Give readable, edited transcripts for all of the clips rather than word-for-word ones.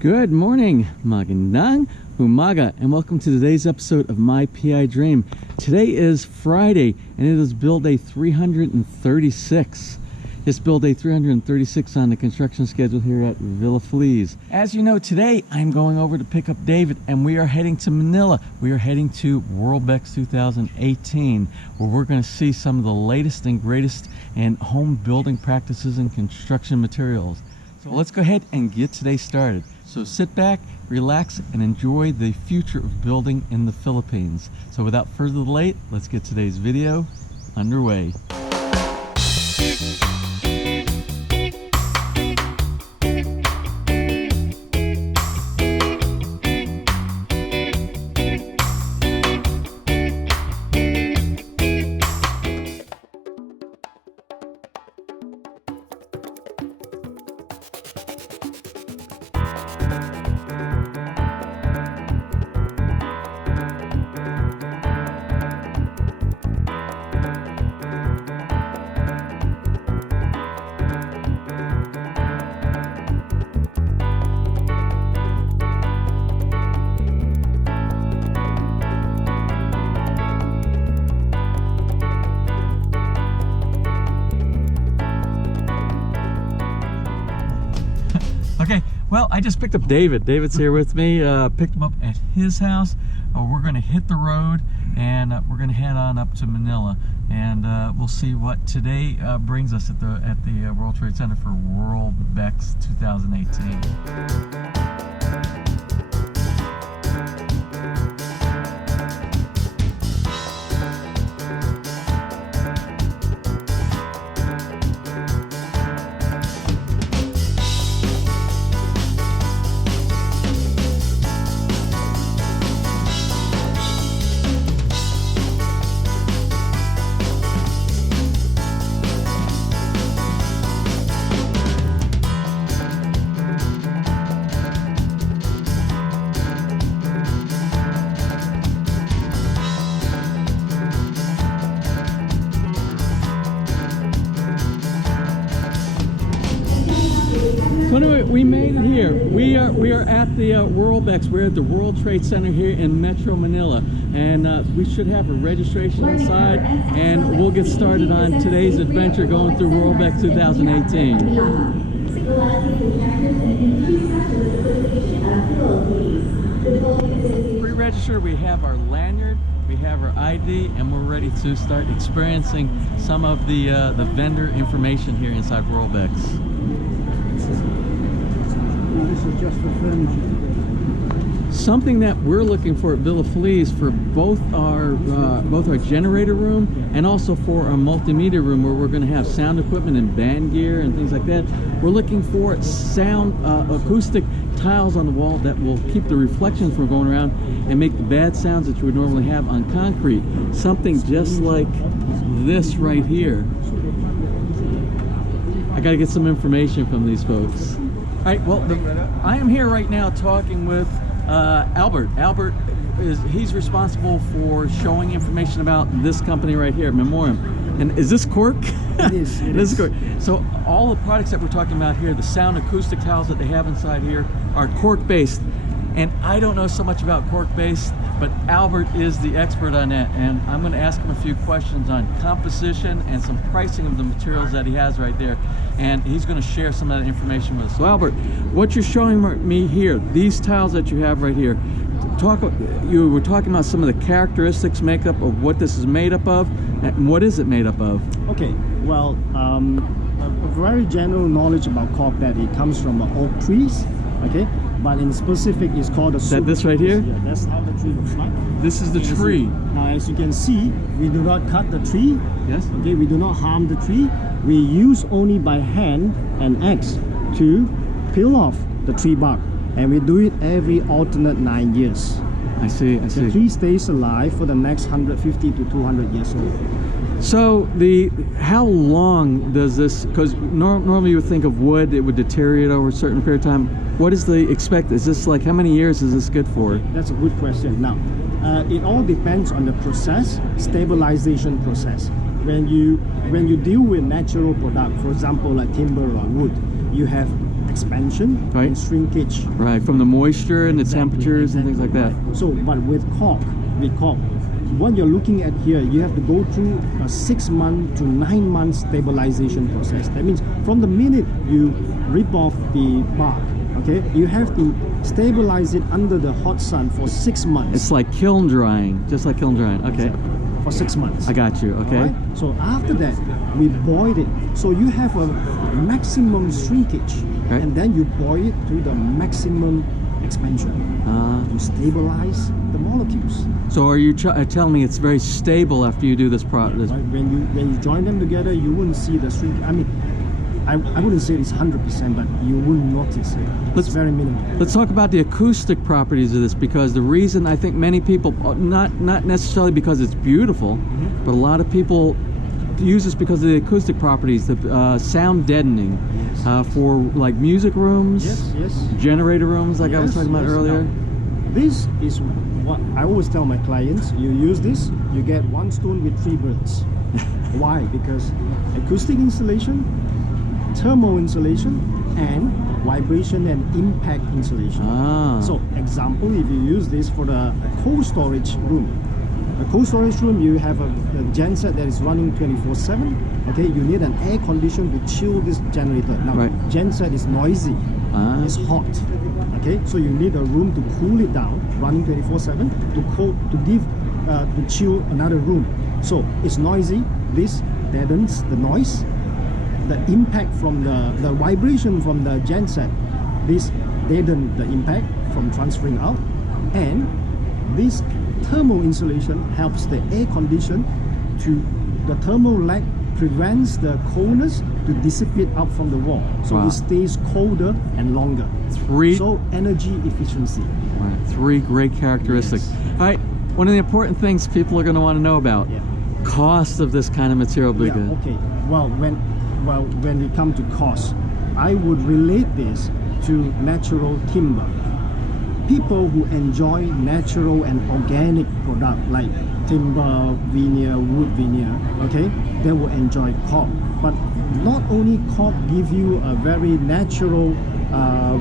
Good morning, magandang umaga, and welcome to today's episode of My PI Dream. Today is Friday, and it is build day 336. It's build day 336 on the construction schedule here at Villa Feliz. As you know, today I'm going over to pick up David, and we are heading to Manila. We are heading to WorldBEX 2018, where we're going to see some of the latest and greatest in home building practices and construction materials. So let's go ahead and get today started. So sit back, relax, and enjoy the future of building in the Philippines. So without further delay, let's get today's video underway. Okay, well, I just picked up David. David's here with me. Picked him up at his house. We're going to hit the road, and we're going to head on up to Manila, and we'll see what today brings us at the World Trade Center for WorldBEX 2018. So anyway, we made it here. We are at the WorldBEX. We're at the World Trade Center here in Metro Manila, and we should have a registration inside, and we'll get started on today's adventure going through WorldBEX 2018. Pre-register, we have our lanyard, we have our ID, and we're ready to start experiencing some of the vendor information here inside WorldBEX. This is just for furniture. Something that we're looking for at Villa Feliz for both our generator room and also for our multimedia room, where we're going to have sound equipment and band gear and things like that. We're looking for sound acoustic tiles on the wall that will keep the reflections from going around and make the bad sounds that you would normally have on concrete. Something just like this right here. I got to get some information from these folks. All right, well, I am here right now talking with Albert. Albert he's responsible for showing information about this company right here, Memoriam. And is this cork? It is. It is cork. So all the products that we're talking about here, the sound acoustic tiles that they have inside here, are cork based. And I don't know so much about cork based, but Albert is the expert on that, and I'm going to ask him a few questions on composition and some pricing of the materials that he has right there, and he's going to share some of that information with us. So Albert, what you're showing me here, these tiles that you have right here, you were talking about some of the characteristics, makeup of what this is made up of, and what is it made up of? Okay, well, a very general knowledge about cork that it comes from oak trees, okay? But in specific, it's called a... Is that this right here? Yeah, that's how the tree looks like. This is the tree. Now, as you can see, we do not cut the tree. Yes. Okay, we do not harm the tree. We use only by hand and axe to peel off the tree bark. And we do it every alternate 9 years. I see, I see. The tree stays alive for the next 150 to 200 years old. So how long does this, because normally you would think of wood, it would deteriorate over a certain period of time. What is the expect? Is this like, how many years is this good for? That's a good question. Now, it all depends on the process, stabilization process. When you deal with natural product, for example, like timber or wood, you have expansion Right. and shrinkage. Right, from the moisture and the Exactly, temperatures and things like that. right. So, but with cork, what you're looking at here, you have to go through a 6 month to 9 month stabilization process. That means from the minute you rip off the bark, okay, you have to stabilize it under the hot sun for 6 months. It's like kiln drying, just like kiln drying. Okay, For 6 months. I got you. Okay. Alright? So after that, we boil it. So you have a maximum shrinkage, Right. and then you boil it to the maximum expansion to stabilize the molecules. So are you telling me it's very stable after you do this process? Right? When you join them together, you wouldn't see the shrinkage. I mean, I wouldn't say it's 100%, but you wouldn't notice it. It's very minimal. Let's talk about the acoustic properties of this, because the reason I think many people, not necessarily because it's beautiful, but a lot of people use this because of the acoustic properties, the sound deadening, for like music rooms, Yes. generator rooms, like I was talking about earlier. Now, this is what I always tell my clients. You use this, you get one stone with 3 birds. Why? Because acoustic insulation, thermal insulation, and vibration and impact insulation. So example, if you use this for the cold storage room, the cold storage room, you have a genset that is running 24/7. Okay, you need an air condition to chill this generator. Now, genset is noisy, it's hot. Okay, so you need a room to cool it down, running 24/7 to chill another room. So it's noisy. This deadens the noise. The impact from the vibration from the genset, this deaden the impact from transferring out, and this thermal insulation helps the air condition to the thermal lag prevents the coldness to dissipate up from the wall, so it stays colder and longer. So energy efficiency. Right. 3 great characteristics. All right, one of the important things people are going to want to know about cost of this kind of material. Okay. Well, when we come to cost, I would relate this to natural timber. People who enjoy natural and organic product like timber, veneer, wood veneer, okay, they will enjoy cork. But not only cork give you a very natural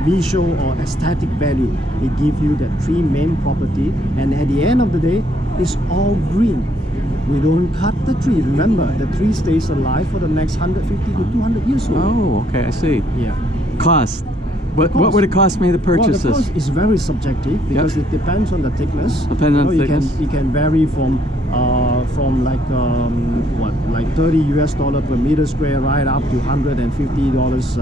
visual or aesthetic value, it gives you the 3 main property, and at the end of the day, it's all green. We don't cut the tree. Remember, the tree stays alive for the next 150 to 200 years old. Oh, okay, I see. Yeah. Cost. What would it cost me to purchase the this? cost is very subjective because it depends on the thickness. Depends on the thickness. It can vary from like like $30 per meter square right up to $150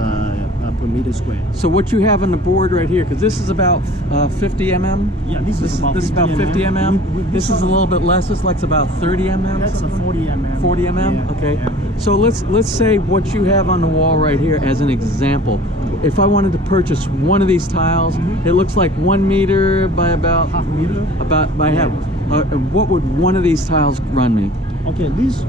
per meter square. So what you have on the board right here, because this is about 50 mm. Yeah, this is about 50 mm. This is a little bit less. This like about 30 mm. That's a 40 mm. 40 mm. Yeah, okay. yeah. So let's say what you have on the wall right here as an example. If I wanted to purchase one of these tiles, it looks like 1 meter by about half meter. What would one of these tiles run me? Okay, this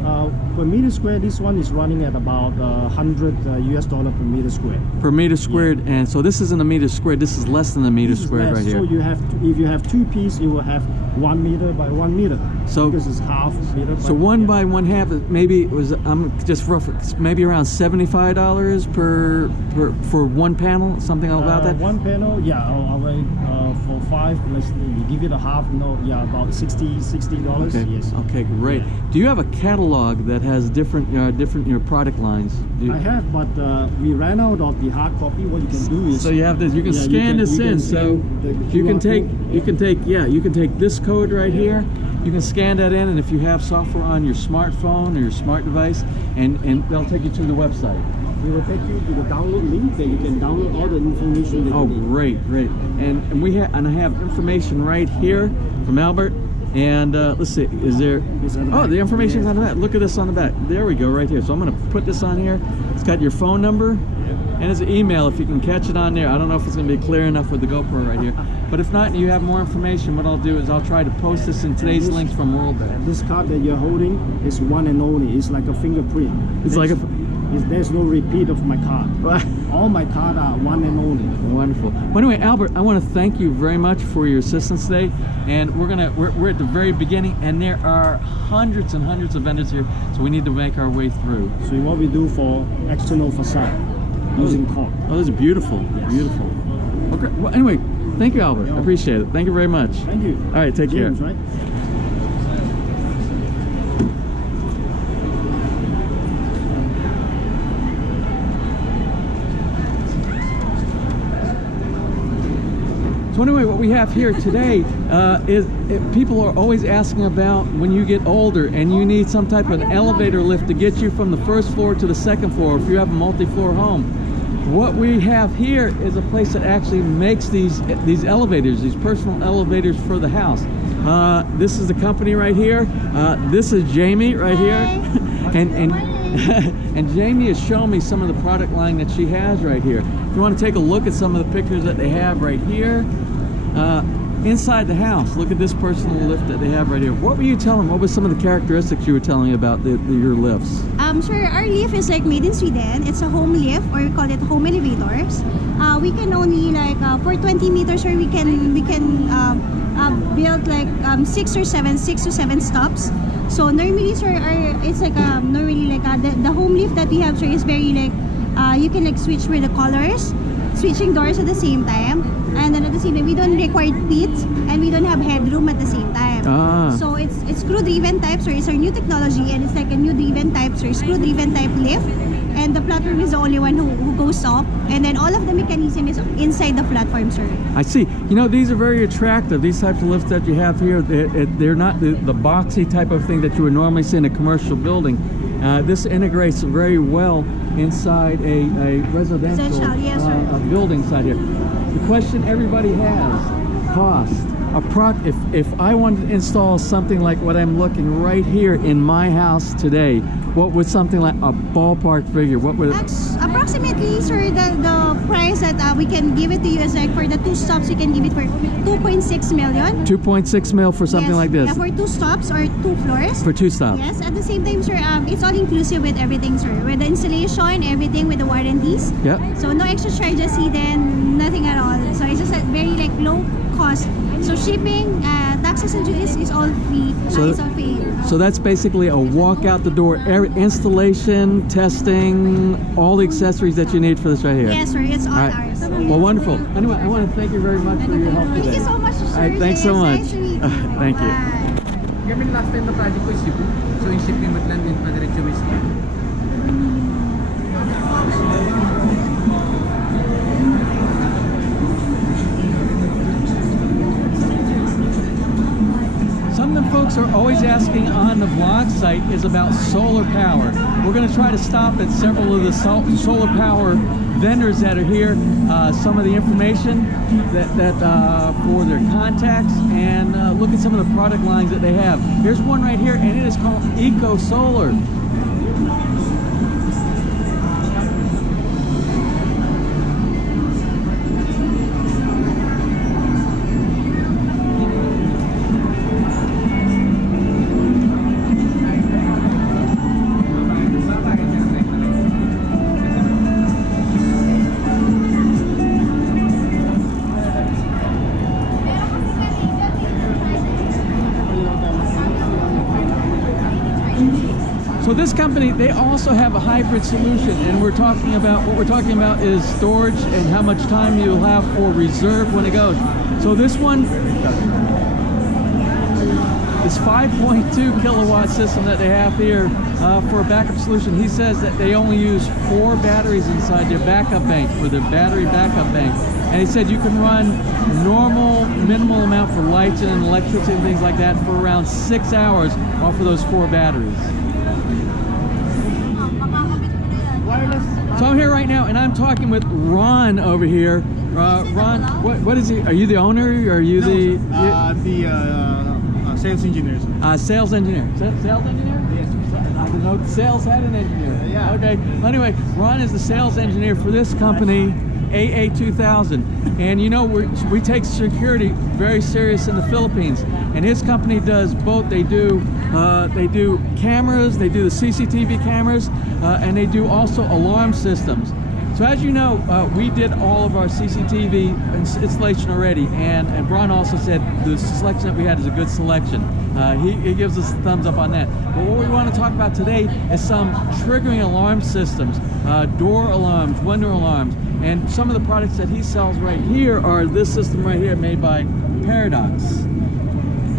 per meter square, this one is running at about $100 per meter square. Per meter squared, and so this isn't a meter squared. This is less than a meter squared right here. So you have if you have 2 pieces, you will have 1 meter by 1 meter. So because it's half meter. So 1 by 1/2, maybe it was just rough, maybe around $75 for one panel, something about that. One panel, for 5. Let's give it a half. No, about $60. Okay. Yes. Okay, great. Do you have a catalog that has different product lines? I have, but we ran out of the hard copy. What you can do is so you have this. You can scan this in. So you can take this code right here. You can scan that in, and if you have software on your smartphone or your smart device, and they'll take you to the website. We will take you to the download link that you can download all the information that you need. Great. And I have information right here from Albert. And let's see, is there? Oh, the information's on the back. Look at this on the back. There we go, right here. So I'm going to put this on here. It's got your phone number and it's an email if you can catch it on there. I don't know if it's going to be clear enough with the GoPro right here. But if not, and you have more information, what I'll do is I'll try to post this in today's links from WorldBEX. This card that you're holding is one and only. It's like a fingerprint. There's no repeat of my card. All my cards are one and only. Wonderful. Well, anyway, Albert, I want to thank you very much for your assistance today. And we're at the very beginning, and there are hundreds and hundreds of vendors here, so we need to make our way through. So what we do for external facade, using cork. Oh, those are beautiful. Yes. Beautiful. Okay. Well, anyway, thank you, Albert. I appreciate it. Thank you very much. Thank you. All right, take James, care. Right? So anyway, what we have here today is people are always asking about when you get older and you need some type of elevator lift to get you from the first floor to the second floor if you have a multi-floor home. What we have here is a place that actually makes these elevators, these personal elevators for the house. This is the company right here. This is Jamie right here. And Jamie has shown me some of the product line that she has right here. If you want to take a look at some of the pictures that they have right here, inside the house, look at this personal lift that they have right here. What were you telling? What were some of the characteristics you were telling me about your lifts? Sure, our lift is like made in Sweden. It's a home lift, or we call it home elevators. We can only like for 20 meters, or we can build like 6 to 7 stops. So normally, sir, it's like normally like the home lift that we have, sir, is very like you can like switch with the colors, switching doors at the same time, and then at the same time we don't require feet and we don't have headroom at the same time. So it's screw-driven type, so it's our new technology, and it's like a new driven type, so screw-driven type lift, and the platform is the only one who goes up, and then all of the mechanism is inside the platform, sir. I see. You know, these are very attractive. These types of lifts that you have here, they're not the boxy type of thing that you would normally see in a commercial building. This integrates very well inside a residential Yes, sir. building side here. The question everybody has, cost. If I wanted to install something like what I'm looking right here in my house today, what would something like a ballpark figure? What would approximately, sir, the price that we can give it to you is like for the 2 stops, we can give it for 2.6 million. 2.6 mil for something Yes. like this? Yeah, for 2 stops or 2 floors. For 2 stops? Yes, at the same time, sir, it's all inclusive with everything, sir. With the installation, everything, with the warranties. Yep. So no extra charges hidden, nothing at all. So it's just a very like low cost. So shipping, taxes and duties is all free. So, it's all paid. So that's basically a walk out the door, installation, testing, all the accessories that you need for this right here. Yes, sir. It's all All right. ours. Well, wonderful. Anyway, I want to thank you very much for your help today. Thank you so much, sir. All right, thanks so Yes, much. nice to meet you. Thank you. Bye. Kami last time na project ko is shipping. So yung shipping matlan din pa diretso waste. Something folks are always asking on the vlog site is about solar power. We're going to try to stop at several of the solar power vendors that are here, some of the information that for their contacts, and look at some of the product lines that they have. Here's one right here, and it is called Eco Solar. So this company, they also have a hybrid solution, and what we're talking about is storage and how much time you'll have for reserve when it goes. So this one, this 5.2 kilowatt system that they have here for a backup solution, he says that they only use 4 batteries inside their backup bank, for their battery backup bank. And he said you can run minimal amount for lights and electricity and things like that for around 6 hours off of those 4 batteries. So I'm here right now, and I'm talking with Ron over here. Ron, what is he? Are you the owner? Or are you the Sales engineers. Sales engineer? Sales engineer? Yes. I didn't know sales had an engineer. Yeah. Okay. Well, anyway, Ron is the sales engineer for this company, AA2000, and you know we take security very serious in the Philippines, and his company does both. They do cameras, they do the CCTV cameras, and they do also alarm systems. So as you know, we did all of our CCTV installation already, and Brian also said the selection that we had is a good selection. He gives us a thumbs up on that. But what we want to talk about today is some triggering alarm systems, door alarms, window alarms, and some of the products that he sells right here are this system right here made by Paradox.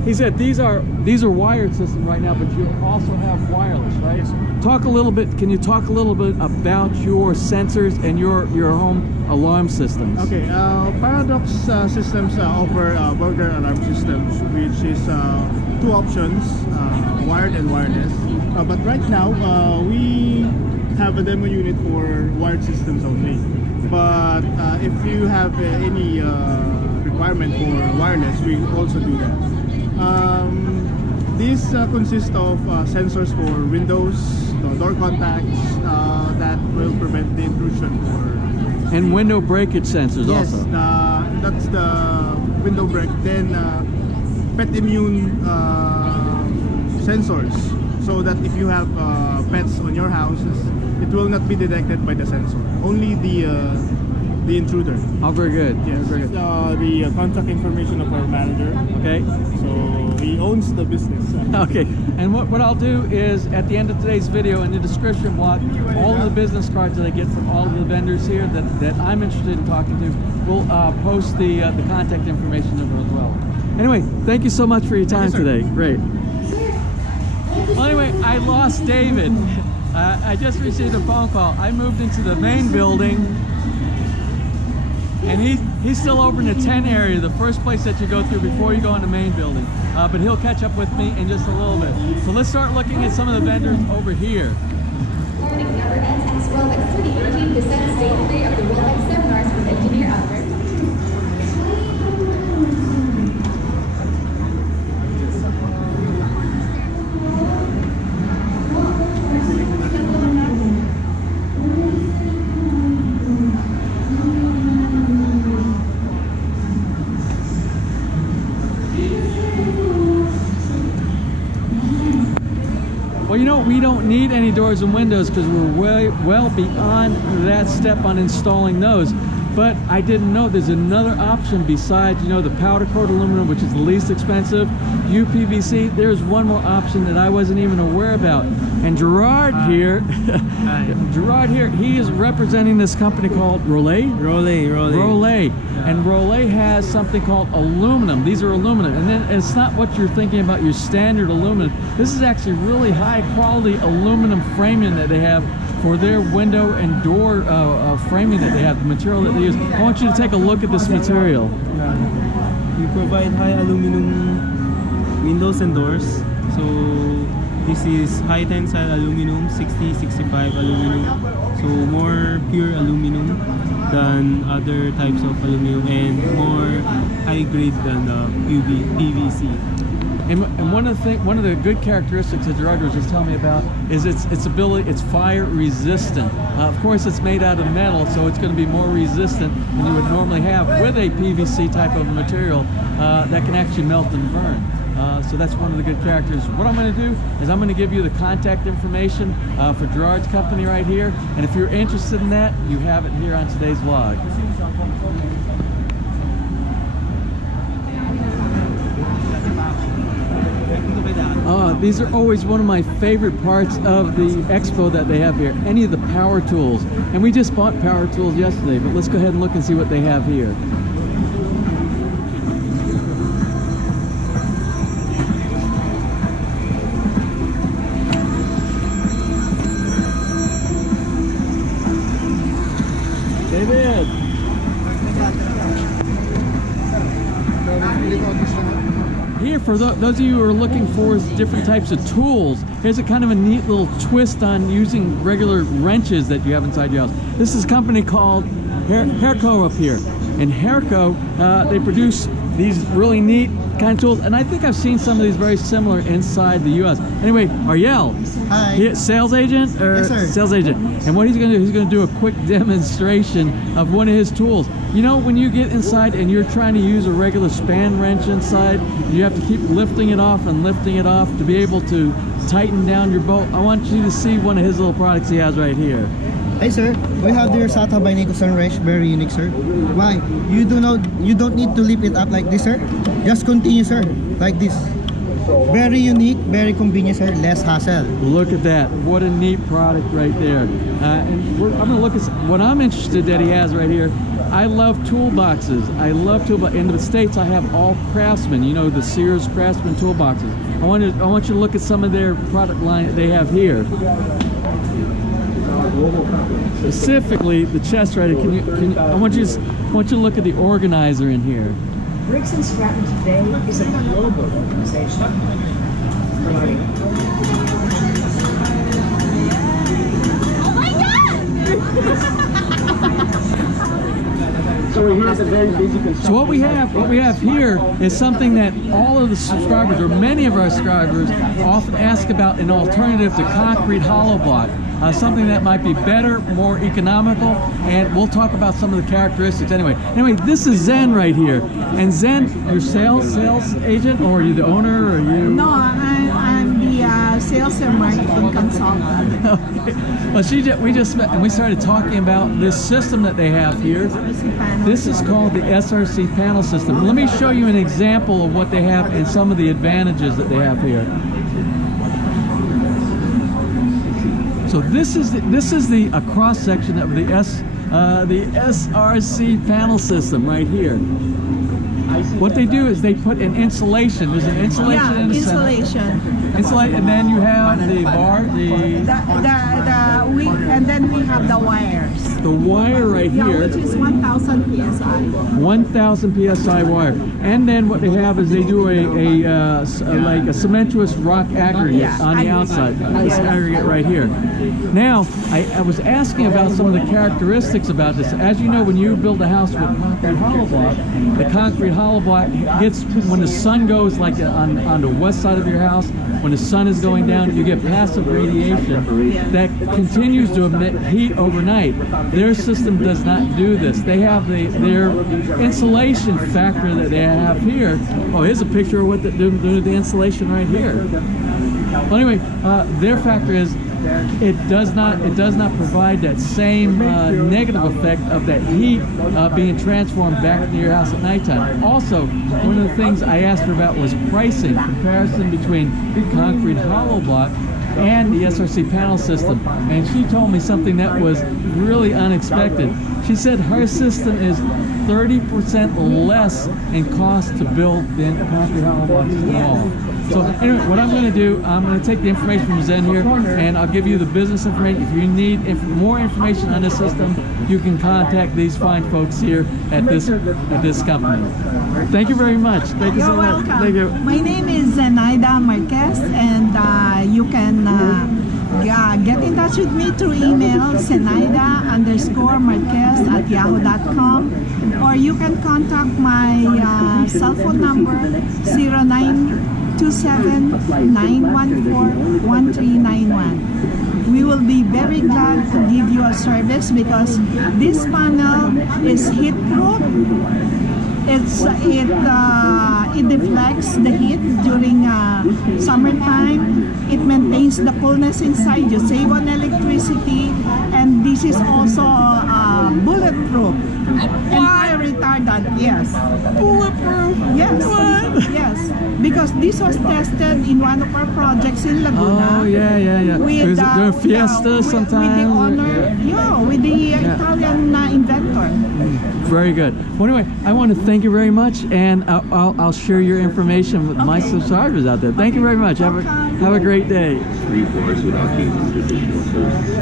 He said these are wired systems right now, but you also have wireless, right? Talk a little bit. Can you talk a little bit about your sensors and your home alarm systems? Okay, Paradox systems offer burglar alarm systems, which is two options, wired and wireless. But right now, we have a demo unit for wired systems only. But if you have any requirement for wireless, we also do that. This consists of sensors for windows, door contacts that will prevent the intrusion for... And window breakage sensors also. Yes, that's the window break. Then pet immune sensors, so that if you have pets on your houses, it will not be detected by the sensor. Only the intruder. Oh, very good. Yes, very good. The contact information of our manager. Okay. So he owns the business. Okay. And what I'll do is at the end of today's video in the description block, all of the business cards that I get from all of the vendors here that I'm interested in talking to, we'll post the contact information of them as well. Anyway, thank you so much for your time today. Great. Well, anyway, I lost David. I just received a phone call. I moved into the main building, and he's still over in the 10 area, the first place that you go through before you go in the main building. But he'll catch up with me in just a little bit. So let's start looking at some of the vendors over here. Learning never ends at WorldBEX 2013 presents day 3 of the WorldBEX seminars with Engineer Albert. Well, you know, we don't need any doors and windows because we're well beyond that step on installing those. But I didn't know there's another option besides, you know, the powder coat aluminum, which is the least expensive, UPVC. There's one more option that I wasn't even aware about. And Gerard here, Gerard here, he is representing this company called Rolay. Rolay. And Rolay has something called aluminum. These are aluminum. And then it's not what you're thinking about, your standard aluminum. This is actually really high quality aluminum framing that they have for their window and door framing that they have, the material that they use. I want you to take a look at this material. We provide high aluminum windows and doors. So this is high tensile aluminum, 60-65 aluminum. So more pure aluminum than other types of aluminum and more high grade than PVC. And one of the good characteristics that Gerard was just telling me about is its ability. It's fire resistant. Of course, it's made out of metal, so it's going to be more resistant than you would normally have with a PVC type of material that can actually melt and burn. So that's one of the good characters. What I'm going to do is I'm going to give you the contact information for Gerard's company right here. And if you're interested in that, you have it here on today's vlog. These are always one of my favorite parts of the expo that they have here. Any of the power tools. And we just bought power tools yesterday, but let's go ahead and look and see what they have here. David! Here, for those of you who are looking for different types of tools, here's a kind of a neat little twist on using regular wrenches that you have inside your house. This is a company called Src up here. And Src, they produce these really neat kind of tools, and I think I've seen some of these very similar inside the U.S. Anyway, Ariel, hi, sales agent? Yes, sir. Sales agent. And what he's going to do, he's going to do a quick demonstration of one of his tools. You know, when you get inside and you're trying to use a regular span wrench inside, you have to keep lifting it off and lifting it off to be able to tighten down your bolt. I want you to see one of his little products he has right here. Hey sir, we have your Sata by Nico Sunrise, very unique sir. Why? You don't need to lift it up like this sir. Just continue sir, like this. Very unique, very convenient sir, less hassle. Look at that. What a neat product right there. And I'm gonna look at what I'm interested that he has right here. I love toolboxes. I love toolboxes. In the States, I have all Craftsman, you know, the Sears Craftsman toolboxes. I want you to look at some of their product line that they have here. Specifically, the chest right here. I want you to look at the organizer in here. Bricks and Strategy today is a global organization. Oh my God! So here's a very basic construction. So what we have here is something that all of the subscribers, or many of our subscribers, often ask about, an alternative to concrete hollow block. Something that might be better, more economical, and we'll talk about some of the characteristics anyway. Anyway, this is Zen right here. And Zen, your sales agent, or are you the owner, or are you? No, I'm the sales and marketing consultant. Okay. Well, we just met and we started talking about this system that they have here. This is called the Src Panel System. Let me show you an example of what they have and some of the advantages that they have here. So this is a cross section of the Src Panel System right here. What they do is they put an insulation. There's an insulation in the insulation. center. Insulate, and then you have the bar, and then we have the wires. the wire right here. Which is 1,000 psi. 1,000 psi wire, and then what they have is they do like a cementous rock aggregate on the outside. This aggregate right here. Now, I was asking about some of the characteristics about this. As you know, when you build a house with concrete hollow block, the concrete hollow block gets, when the sun goes like on the west side of your house, when the sun is going down, you get passive radiation that continues to emit heat overnight. Their system does not do this. They have their insulation factor that they have here. Oh, here's a picture of what they do the insulation right here. Well, anyway, their factor is it does not provide that same negative effect of that heat being transformed back into your house at nighttime. Also, one of the things I asked her about was pricing, comparison between concrete hollow block and the Src panel system, and she told me something that was really unexpected. She said her system is 30% less in cost to build than concrete hollow blocks at all. So anyway, what I'm going to do, I'm going to take the information from Zen here, and I'll give you the business information. If you need more information on this system, you can contact these fine folks here at this company. Thank you very much. Thank you so much. Welcome. Thank you. My name is Zenaida Marquez, and you can get in touch with me through email, Zenaida_Marquez@yahoo.com, or you can contact my cell phone number 0927-914-1391. We will be very glad to give you a service because this panel is heat proof. It deflects the heat during summertime. It maintains the coolness inside. You save on electricity, and this is also bulletproof and fire retardant. Yes, bulletproof. Yes, yes. Because this was tested in one of our projects in Laguna. Oh yeah. With during Fiesta sometimes. With the Italian inventor. Very good. Well, anyway, I want to thank you very much, and I'll share your information with my subscribers out there. Thank you very much. Have a great day. 3 floors without using traditional service.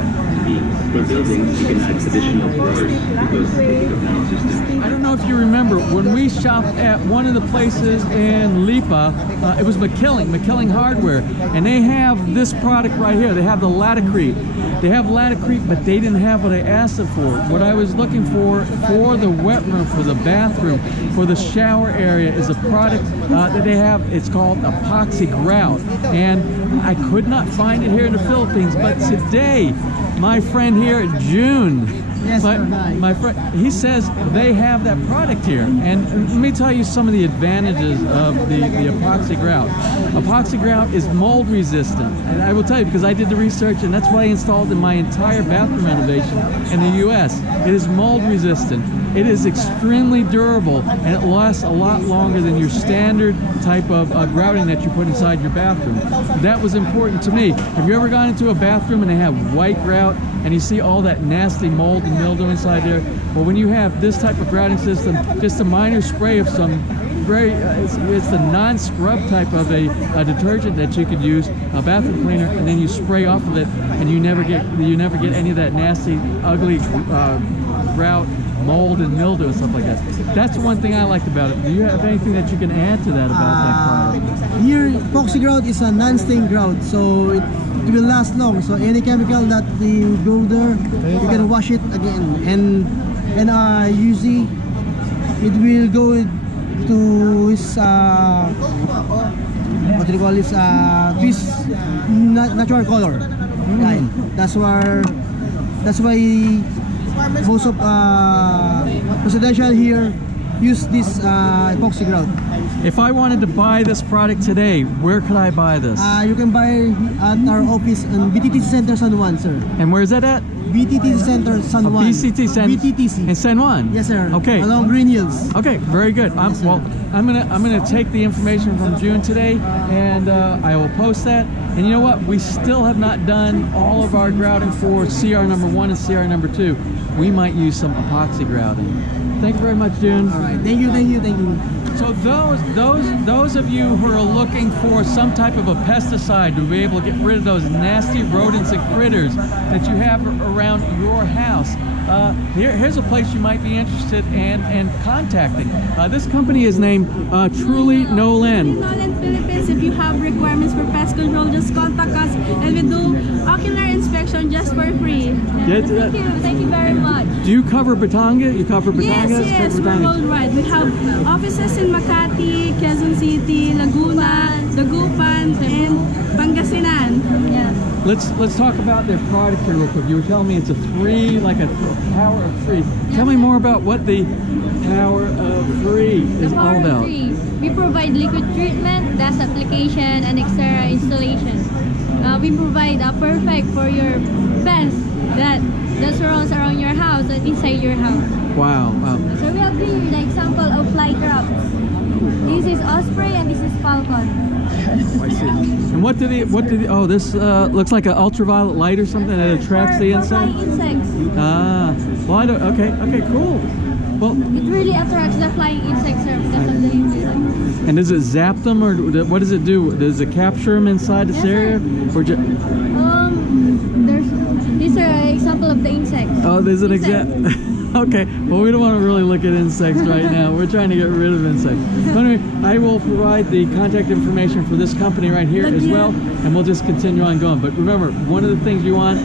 For buildings, you can add additional floors because of the panel system. I don't know if you remember when we shopped at one of the places in Lipa. It was McKilling Hardware, and they have this product right here. They have the Latacrete. They have Latacrete, but they didn't have what I asked them for. What I was looking for the wet room, for the bathroom, for the shower area is a product that they have. It's called epoxy grout, and I could not find it here in the Philippines. But today, my friend here, June, Yes, but sir. Hi. my friend, he says they have that product here. And let me tell you some of the advantages of the epoxy grout. Epoxy grout is mold resistant. And I will tell you, because I did the research, and that's what I installed in my entire bathroom renovation in the US. It is mold resistant. It is extremely durable, and it lasts a lot longer than your standard type of grouting that you put inside your bathroom. That was important to me. Have you ever gone into a bathroom and they have white grout and you see all that nasty mold and mildew inside there? Well, when you have this type of grouting system, just a minor spray of some it's the non-scrub type of a detergent that you could use, a bathroom cleaner, and then you spray off of it, and you never get any of that nasty, ugly grout, mold, and mildew and stuff like that. That's one thing I liked about it. Do you have anything that you can add to that about that product? Here, epoxy grout is a non-stain grout, so it will last long. So any chemical that you go there, you can wash it again, and usually it will go to his what do you call this? This natural color. Right. That's why most of residential here use this epoxy grout. If I wanted to buy this product today, where could I buy this? You can buy at our office in BTTC Center San Juan, sir. And where is that at? BTTC Center San Juan. BTTC. In San Juan? Yes, sir. Okay. Along Green Hills. Okay, very good. Yes, Well, I'm gonna take the information from June today, and I will post that. And you know what? We still have not done all of our grouting for CR number 1 and CR number 2. We might use some epoxy grouting. Thank you very much, June. All right. Thank you. So those of you who are looking for some type of a pesticide to be able to get rid of those nasty rodents and critters that you have around your house, here's a place you might be interested in contacting. This company is named Truly Nolan. Nolan Philippines. If you have requirements for pest control, just contact us, and we do ocular inspection just for free. Thank you very much. Do you cover Batanga? You cover Batanga? Yes, we're worldwide. We have offices in Makati, Quezon City, Laguna, Dagupan, and Pangasinan. Yes. Let's talk about their product here real quick. You were telling me it's a power of 3. Tell me more about what the power of 3 is all about. We provide liquid treatment, dust application, and extra installation. We provide a perfect for your pests that surrounds around your house and inside your house. Wow. So we have here the example of fly traps. This is osprey and this is falcon. I see. And what did the oh, this looks like an ultraviolet light or something that attracts the insect? Flying insects. Well, I don't, okay, cool. Well, it really attracts the flying insects, sir, because of the UV light. And does it zap them, or what does it do? Does it capture them inside this area? Or these are an example of the insects. Oh, there's an example. Okay, well, we don't want to really look at insects right now. We're trying to get rid of insects. But anyway, I will provide the contact information for this company right here as well, and we'll just continue on going. But remember, one of the things you want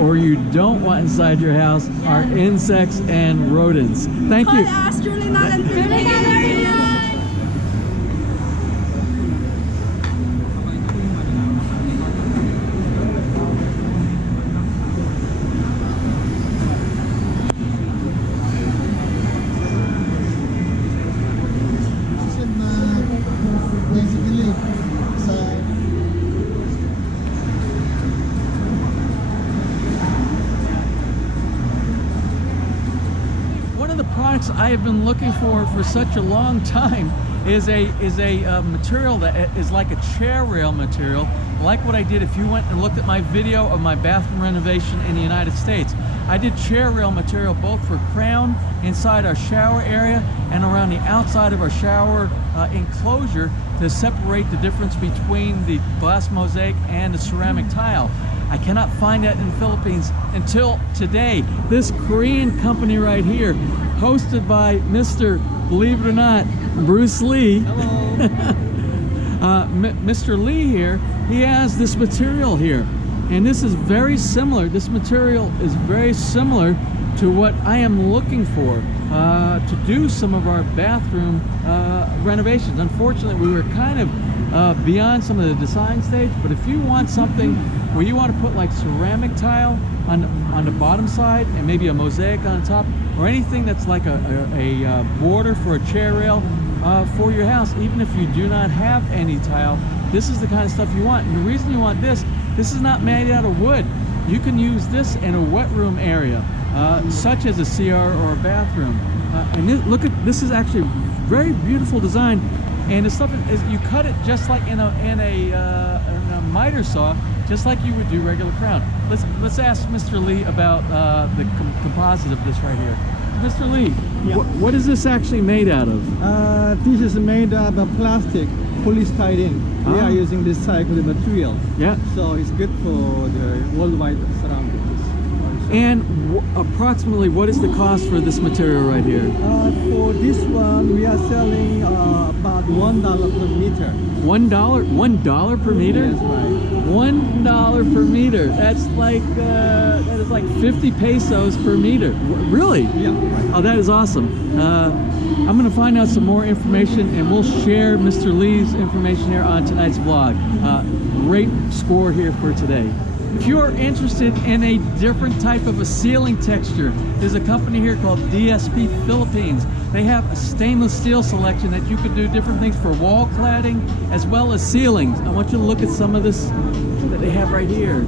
or you don't want inside your house are insects and rodents. Thank you. Call us, Truly Nolan. I have been looking for such a long time is a material that is like a chair rail material, like what I did. If you went and looked at my video of my bathroom renovation in the United States, I did chair rail material both for crown inside our shower area and around the outside of our shower enclosure to separate the difference between the glass mosaic and the ceramic tile. I cannot find that in the Philippines until today. This Korean company right here, hosted by Mr. Believe it or not, Bruce Lee. Hello. Mr. Lee here, he has this material here. And this is very similar. This material is very similar to what I am looking for to do some of our bathroom renovations. Unfortunately, we were kind of beyond some of the design stage, but if you want something where you want to put like ceramic tile on the bottom side and maybe a mosaic on top, or anything that's like a border for a chair rail for your house, even if you do not have any tile, this is the kind of stuff you want. And the reason you want this is not made out of wood. You can use this in a wet room area, such as a CR or a bathroom. And look at this, is actually very beautiful design. And the stuff is, you cut it just like in a miter saw, just like you would do regular crown. Let's ask Mr. Lee about the composite of this right here. Mr. Lee, Yeah. what is this actually made out of? This is made out of plastic, polystyrene. We Ah. are using this recycled material, Yeah. so it's good for the worldwide surroundings. And approximately what is the cost for this material right here? For this one, we are selling about $1 per meter. $1? $1 per meter? That's right. $1 per meter. That's like that is like 50 pesos per meter. Really? Yeah, right. Oh, that is awesome. I'm going to find out some more information, and we'll share Mr. Lee's information here on tonight's vlog. Great score here for today. If you are interested in a different type of a ceiling texture, there's a company here called DSP Philippines. They have a stainless steel selection that you could do different things for wall cladding as well as ceilings. I want you to look at some of this that they have right here.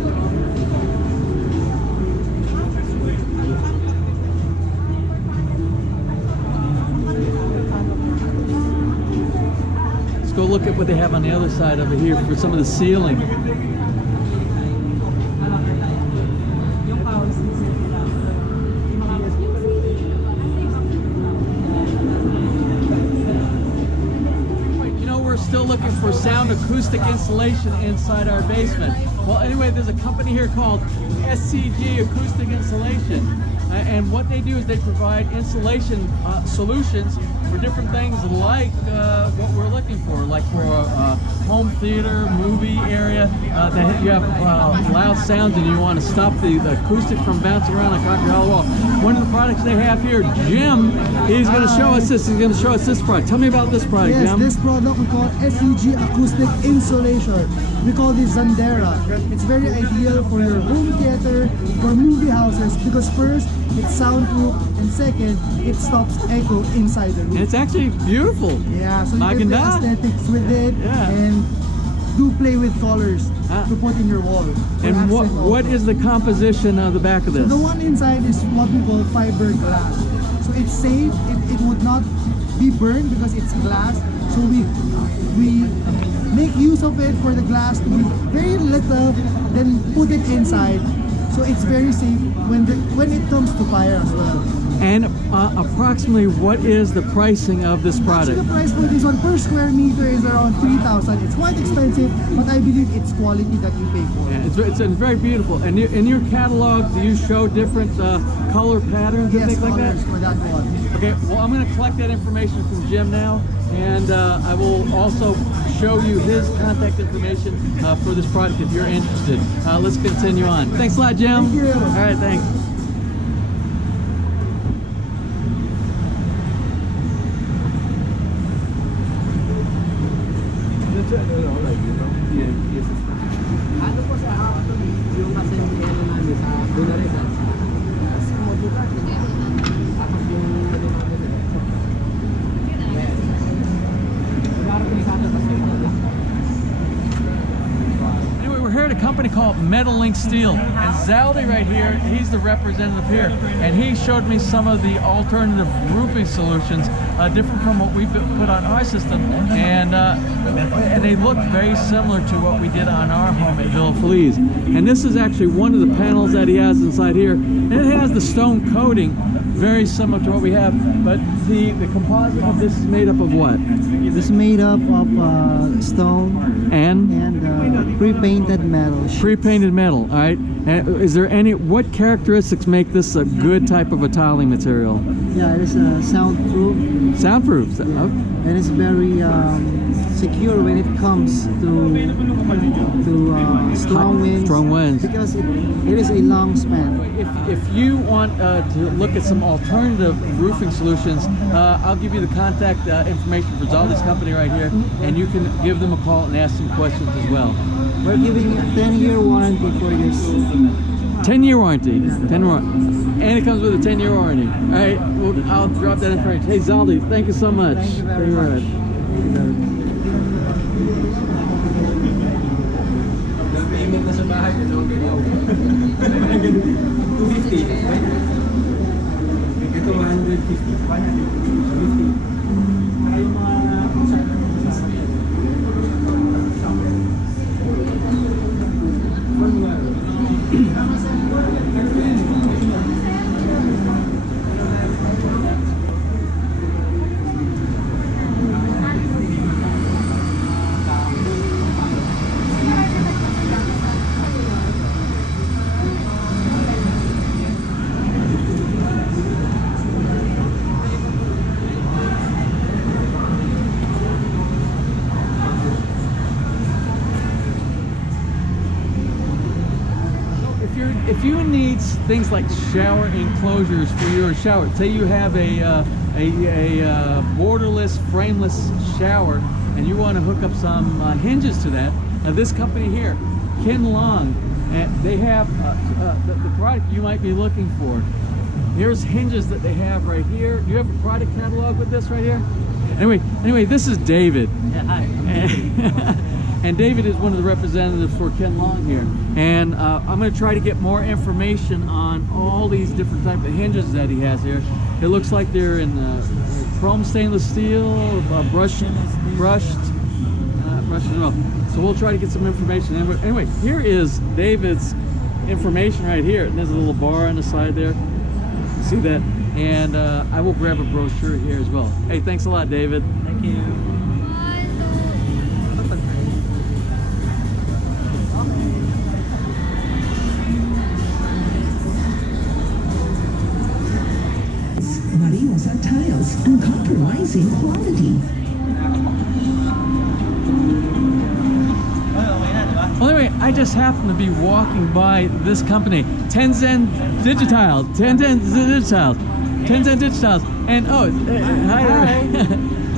Let's go look at what they have on the other side over here for some of the ceiling. Still looking for sound acoustic insulation inside our basement. Well, anyway, there's a company here called SCG Acoustic Insulation, and what they do is they provide insulation solutions for different things like what we're looking for, like for a home theater, movie area that you have loud sounds and you want to stop the acoustic from bouncing around like on your hollow wall. One of the products they have here, Jim, he's going to show us this. He's going to show us this product. Tell me about this product, Yes, Jim. this product we call SCG Acoustic Insulation. We call this Zandera. It's very ideal for your home theater, for movie houses, because first, it's soundproof, and second, it stops echo inside the room. And it's actually beautiful. Yeah, so you can play Maganda. aesthetics with it, Yeah. and do play with colors to put in your wall. for And what accent is the composition of the back of So this? the one inside is what we call fiberglass. So it's safe, it would not be burned because it's glass. So we make use of it for the glass to be very little, then put it inside. So it's very safe when it comes to fire as well. And approximately what is the pricing of this So product? the price for this one per square meter is around 3,000. It's quite expensive, but I believe it's quality that you pay for. Yeah, it's very beautiful. And in your catalog, do you show different color patterns and Yes, things like that? colors for that one. Okay, well, I'm going to collect that information from Jim now, and I will also show you his contact information for this product if you're interested. Let's continue on. Thanks a lot, Jim. Thank you. All right, thanks. Ano po sa yung pasensya namin sa Dunaresan? Sa Moduga. Tapos yung ano namin. Anyway, we're here at a company called Metal Link Steel, and Zaldi right here, he's the representative here, and he showed me some of the alternative roofing solutions, different from what we put on our system, and they look very similar to what we did on our home at Villa Feliz. And this is actually one of the panels that he has inside here, and it has the stone coating, very similar to what we have, but the composite of this is made up of what? This is made up of stone and pre-painted metal. Pre-painted metal, all right. And is there what characteristics make this a good type of a tiling material? Yeah, it is soundproof. Soundproof. Okay. And it's very secure when it comes to strong winds. Strong winds. Because it is a long span. If you want to look at some alternative roofing solutions, I'll give you the contact information for Zaldi's company right here, and you can give them a call and ask some questions as well. We're giving a 10-year warranty for this. 10-year warranty. 10 warranty. And it comes with a 10-year warranty. All right, well, I'll drop that information. Hey, Zaldi, thank you so much. Thank you very much. Nag-payment na sa bahay, ano? 250. Ito 150. 150. If you need things like shower enclosures for your shower, say you have a borderless, frameless shower, and you want to hook up some hinges to that, this company here, Ken Long, they have the product you might be looking for. Here's hinges that they have right here. Do you have a product catalog with this right here? Anyway, this is David. Yeah, hi. And David is one of the representatives for Ken Long here. And I'm going to try to get more information on all these different types of hinges that he has here. It looks like they're in chrome stainless steel, brushed as well. So we'll try to get some information. Anyway, here is David's information right here. And there's a little bar on the side there. See that? And I will grab a brochure here as well. Hey, thanks a lot, David. Thank you. Mariposa tiles, uncompromising quality. Well, anyway, I just happened to be walking by this company, Tenzin Digitiles, and hi.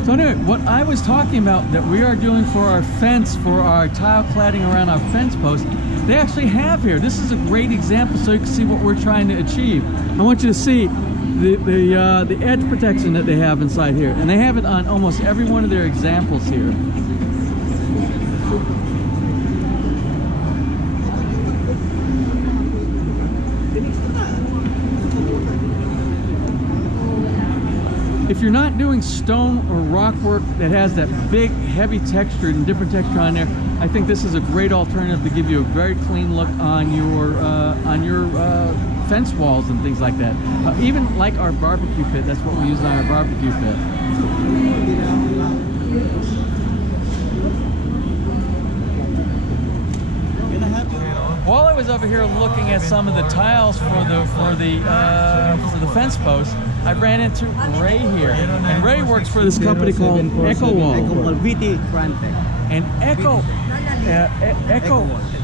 So anyway, what I was talking about that we are doing for our fence, for our tile cladding around our fence post, they actually have here. This is a great example so you can see what we're trying to achieve. I want you to see the edge protection that they have inside here, and they have it on almost every one of their examples here. If you're not doing stone or rock work that has that big heavy texture and different texture on there, I think this is a great alternative to give you a very clean look on your fence walls and things like that. Even like our barbecue pit, that's what we use on our barbecue pit. While I was over here looking at some of the tiles for the fence posts, I ran into Ray here, and Ray works for this company called Echo Wall. And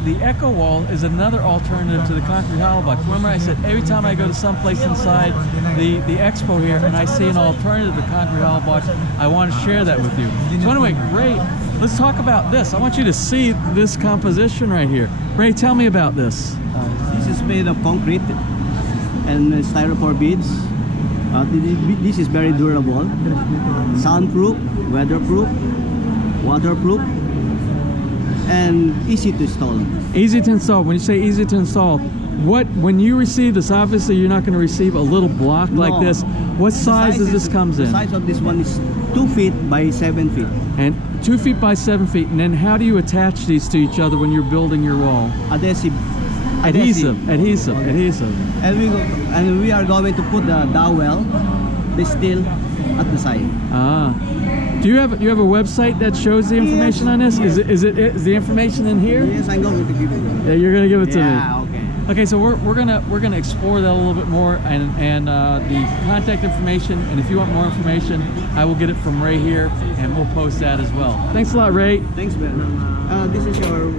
the Echo Wall is another alternative to the concrete hollow block. Remember I said every time I go to some place inside the expo here and I see an alternative to concrete hollow blocks, I want to share that with you. So anyway, Ray, let's talk about this. I want you to see this composition right here. Ray, tell me about this. This is made of concrete and styrofoam beads. This is very durable, soundproof, weatherproof, waterproof, and easy to install. Easy to install. When you say easy to install, when you receive this, obviously you're not going to receive a little block like this. What size does this comes in? The size of this one is 2 feet by 7 feet. And 2 feet by 7 feet. And then how do you attach these to each other when you're building your wall? Adhesive. And we are going to put the dowel, the steel at the side. Do you have a website that shows the information on this? Is the information in here? Yes, I'm going to give it. Yeah, you're going to give it to me. Yeah, okay. Okay, so we're gonna explore that a little bit more, and the contact information. And if you want more information, I will get it from Ray here, and we'll post that as well. Thanks a lot, Ray. Thanks, Ben. This is your.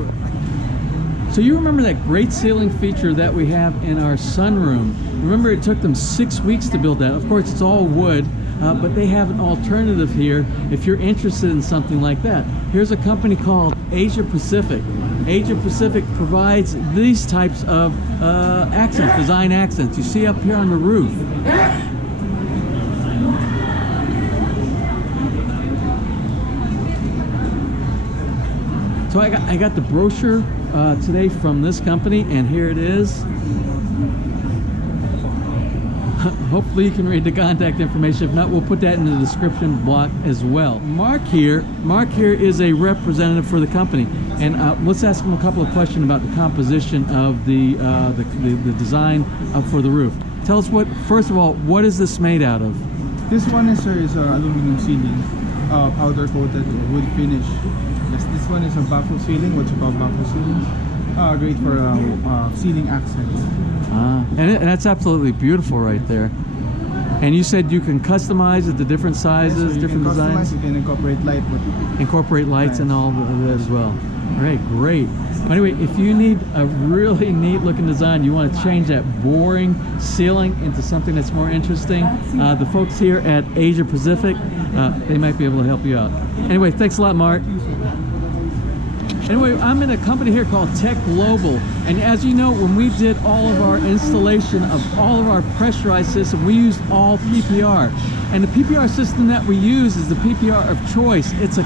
So you remember that great ceiling feature that we have in our sunroom? Remember it took them 6 weeks to build that. Of course, it's all wood, but they have an alternative here if you're interested in something like that. Here's a company called Asia Pacific. Asia Pacific provides these types of accents, design accents. You see up here on the roof. So I got the brochure today from this company, and here it is. Hopefully you can read the contact information. If not, we'll put that in the description block as well. Mark here is a representative for the company, and let's ask him a couple of questions about the composition of the design for the roof. Tell us first of all, what is this made out of? This one is, sir, is aluminum ceiling, powder coated wood finish. Yes, this one is a baffle ceiling, what you call baffle ceiling. Great for ceiling accents. And that's absolutely beautiful right there. And you said you can customize it to different sizes, different designs. You can incorporate light. Incorporate lights and all of that as well. All right, great. Anyway, if you need a really neat looking design, you want to change that boring ceiling into something that's more interesting, the folks here at Asia Pacific, they might be able to help you out. Anyway, thanks a lot, Mark. Anyway, I'm in a company here called Tech Global, and as you know, when we did all of our installation of all of our pressurized system, we used all PPR. And the PPR system that we use is the PPR of choice. It's a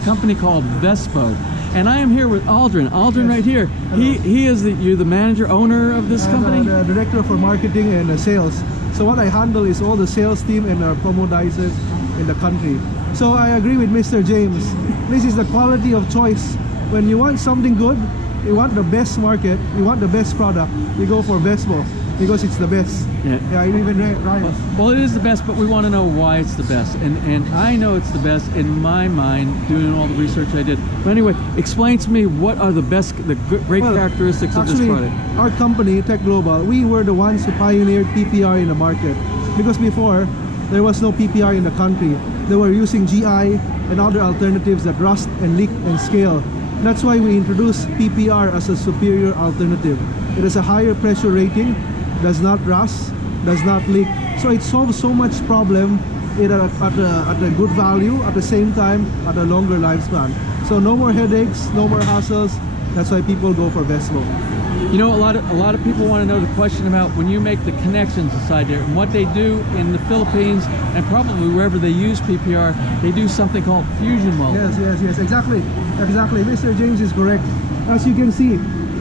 company called Vespo. And I am here with Aldrin. Aldrin, right here. He is you're the manager, owner of this company? The director for marketing and sales. So what I handle is all the sales team and our promotizers in the country. So I agree with Mr. James. This is the quality of choice. When you want something good, you want the best market, you want the best product, you go for Vespo because it's the best. Yeah, even right. Well, it is the best, but we want to know why it's the best. And I know it's the best in my mind, doing all the research I did. But anyway, explain to me what are the great characteristics of this product. Our company, Tech Global, we were the ones who pioneered PPR in the market. Because before, there was no PPR in the country. They were using GI and other alternatives that rust and leak and scale. That's why we introduced PPR as a superior alternative. It has a higher pressure rating, does not rust, does not leak. So it solves so much problem at a good value, at the same time at a longer lifespan. So no more headaches, no more hassles. That's why people go for Vespo. You know, a lot of people want to know the question about when you make the connections inside there, and what they do in the Philippines and probably wherever they use PPR, they do something called fusion welding. Yes, exactly. Mr. James is correct. As you can see,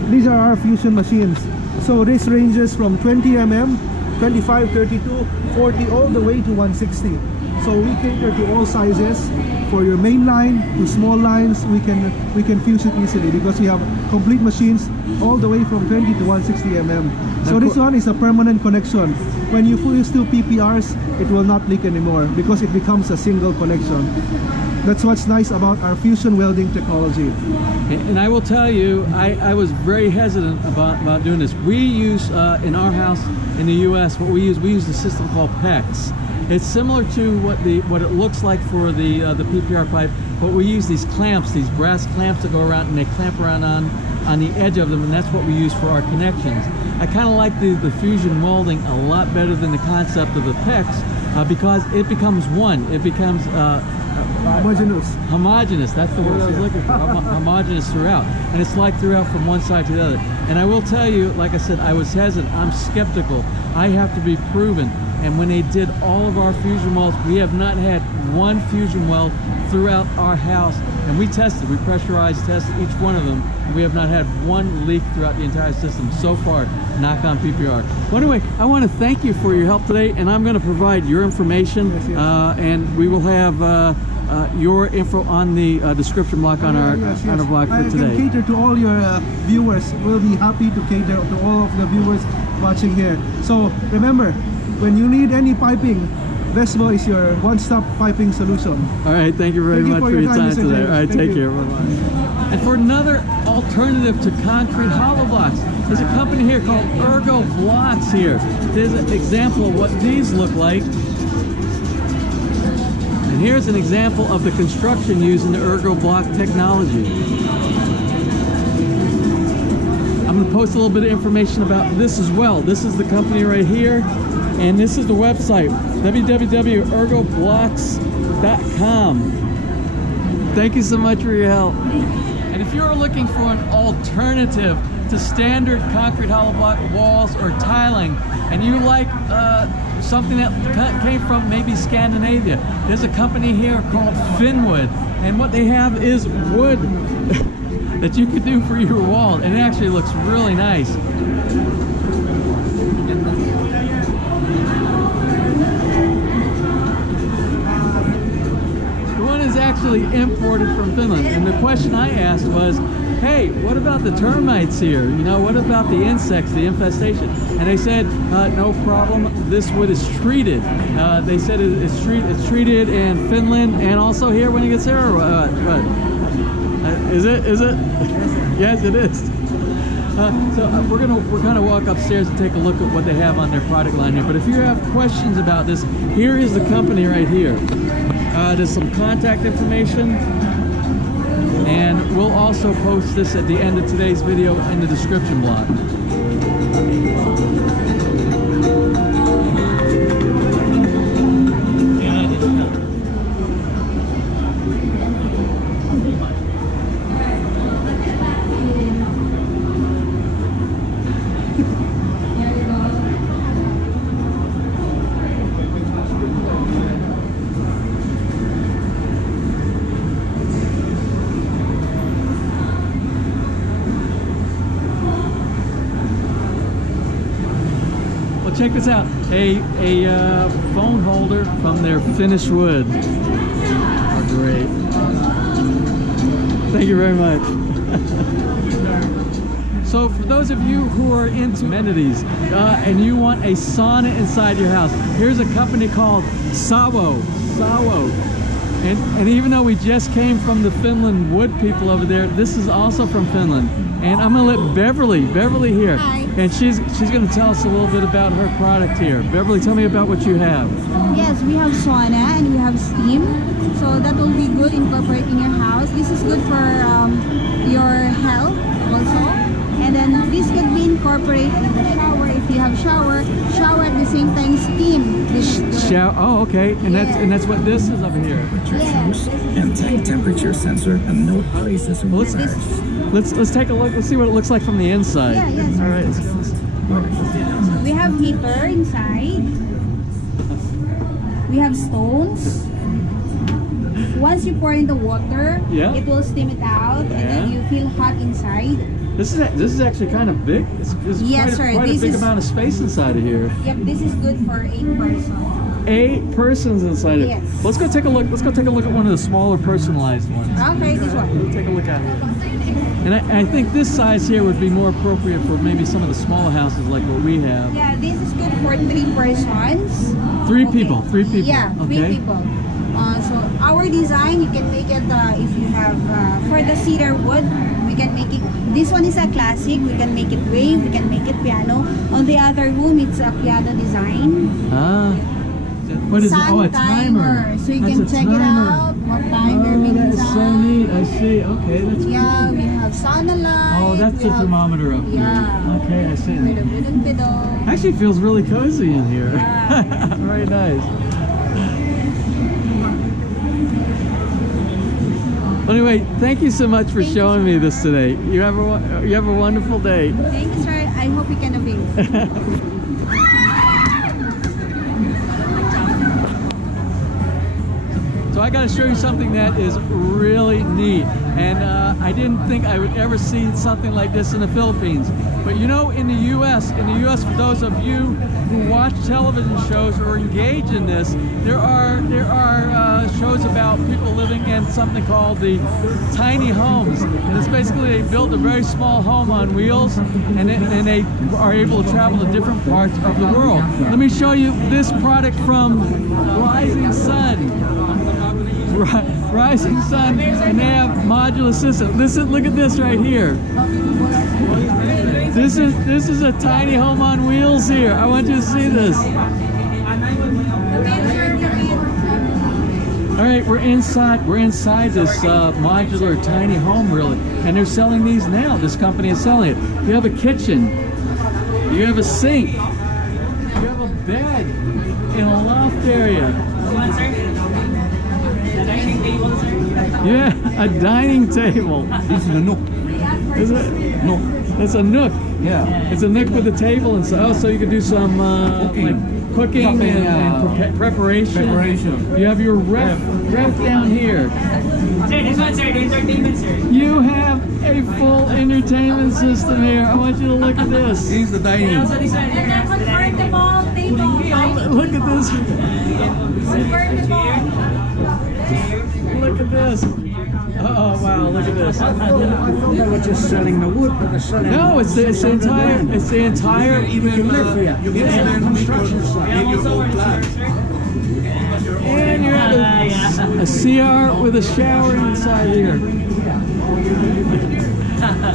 these are our fusion machines. So this ranges from 20 mm, 25, 32, 40, all the way to 160. So we cater to all sizes. For your main line to small lines, we can fuse it easily because we have complete machines all the way from 20 to 160 mm. So this one is a permanent connection. When you fuse two PPRs, it will not leak anymore because it becomes a single connection. That's what's nice about our fusion welding technology. And I will tell you, I was very hesitant about doing this. We use in our house in the US, we use the system called PEX. It's similar to what it looks like for the PPR pipe, but we use these clamps, these brass clamps that go around, and they clamp around on the edge of them, and that's what we use for our connections. I kind of like the fusion welding a lot better than the concept of the PEX because it becomes one. It becomes homogeneous. That's the word I was looking for. Homogeneous throughout, and it's like throughout from one side to the other. And I will tell you, like I said, I was hesitant. I'm skeptical. I have to be proven. And when they did all of our fusion welds, we have not had one fusion weld throughout our house. And we pressurized, tested each one of them. And we have not had one leak throughout the entire system so far. Knock on PPR. Well, anyway, I want to thank you for your help today, and I'm going to provide your information, and we will have your info on the description block on our blog for today. I can cater to all your viewers. We'll be happy to cater to all of the viewers watching here. So remember, when you need any piping, Vespo is your one-stop piping solution. All right, thank you very much for your time today. All right, take care. Bye-bye. And for another alternative to concrete hollow blocks, there's a company here called Ergo Blocks here. There's an example of what these look like. And here's an example of the construction using the Ergo Block technology. I'm going to post a little bit of information about this as well. This is the company right here. And this is the website, www.ergoblocks.com. Thank you so much for your help. And if you're looking for an alternative to standard concrete hollow block walls or tiling, and you like something that came from maybe Scandinavia, there's a company here called Finwood, and what they have is wood that you could do for your wall, and it actually looks really nice. The one is actually imported from Finland, and the question I asked was, hey, what about the termites here? You know, what about the insects, the infestation? And they said, no problem. This wood is treated. They said it's treated in Finland and also here when it gets here. Or what? Is it? Is it? Yes, it is. So we're gonna walk upstairs and take a look at what they have on their product line here. But if you have questions about this, here is the company right here. There's some contact information. And we'll also post this at the end of today's video in the description block. Check this out, a phone holder from their finished wood. Oh, great. Thank you very much. So for those of you who are into amenities and you want a sauna inside your house, here's a company called Sauna. And even though we just came from the Finland wood people over there, this is also from Finland. And I'm gonna let Beverly here. Hi. And she's gonna tell us a little bit about her product here. Beverly, tell me about what you have. Yes, we have sauna and we have steam. So that will be good incorporating in your house. This is good for your health also. And then this could be incorporated in the shower. If you have shower at the same time steam. Shower. Oh, okay. And yes. that's what this is over here. Yes. And temperature sensor and note places. Let's take a look. Let's see what it looks like from the inside. Yeah, yes. All right. We have heater inside. We have stones. Once you pour in the water, it will steam it out, and then you feel hot inside. This is actually kind of big. It's yes, quite a big amount of space inside of here. Yep, this is good for 8 persons. 8 persons inside it. Yes. Let's go take a look. Let's go take a look at one of the smaller personalized ones. Okay, this one. Let's take a look at it. And I think this size here would be more appropriate for maybe some of the smaller houses like what we have. Yeah, this is good for 3 persons. 3 people. 3 people. Yeah, 3 people. So our design, you can make it if you have for the cedar wood, we can make it. This one is a classic. We can make it wave. We can make it piano. On the other room, it's a piano design. What is it? Oh, a timer. So you can check it out. What timer we that is so neat. I see. Okay, that's cool. Yeah, we have sauna light. Oh, that's the thermometer up here. Yeah. Okay, I see. With a wooden pedal. Actually feels really cozy in here. Yeah. Very nice. Anyway, thank you so much for showing me this today. You have a wonderful day. Thank you, sir. I hope you can avail. So I got to show you something that is really neat, and I didn't think I would ever see something like this in the Philippines. But you know, in the U.S., for those of you who watch television shows or engage in this, there are shows about people living in something called the tiny homes, and it's basically they build a very small home on wheels, and they are able to travel to different parts of the world. Let me show you this product from Rising Sun. Rising Sun, and they have modular system. Look at this right here. This is a tiny home on wheels here. I want you to see this. All right, we're inside this modular tiny home, really, and they're selling these now. This company is selling it. You have a kitchen, you have a sink, you have a bed in a loft area. Yeah, a dining table. This is a nook. Is it? Nook. It's a nook. Yeah. It's a nook with a table and so you could do some like cooking and preparation. You have your ref down here. Sir, this one, sir, the entertainment, sir. You have a full entertainment system here. I want you to look at this. Here's the dining. And also this one, And then convertible table. Look at this. Look at this. Oh wow! Look at this. I thought they were just selling the wood, but they're selling. No, it's the entire. You can live here. You can even make your own flat. And you have a CR with a shower inside here.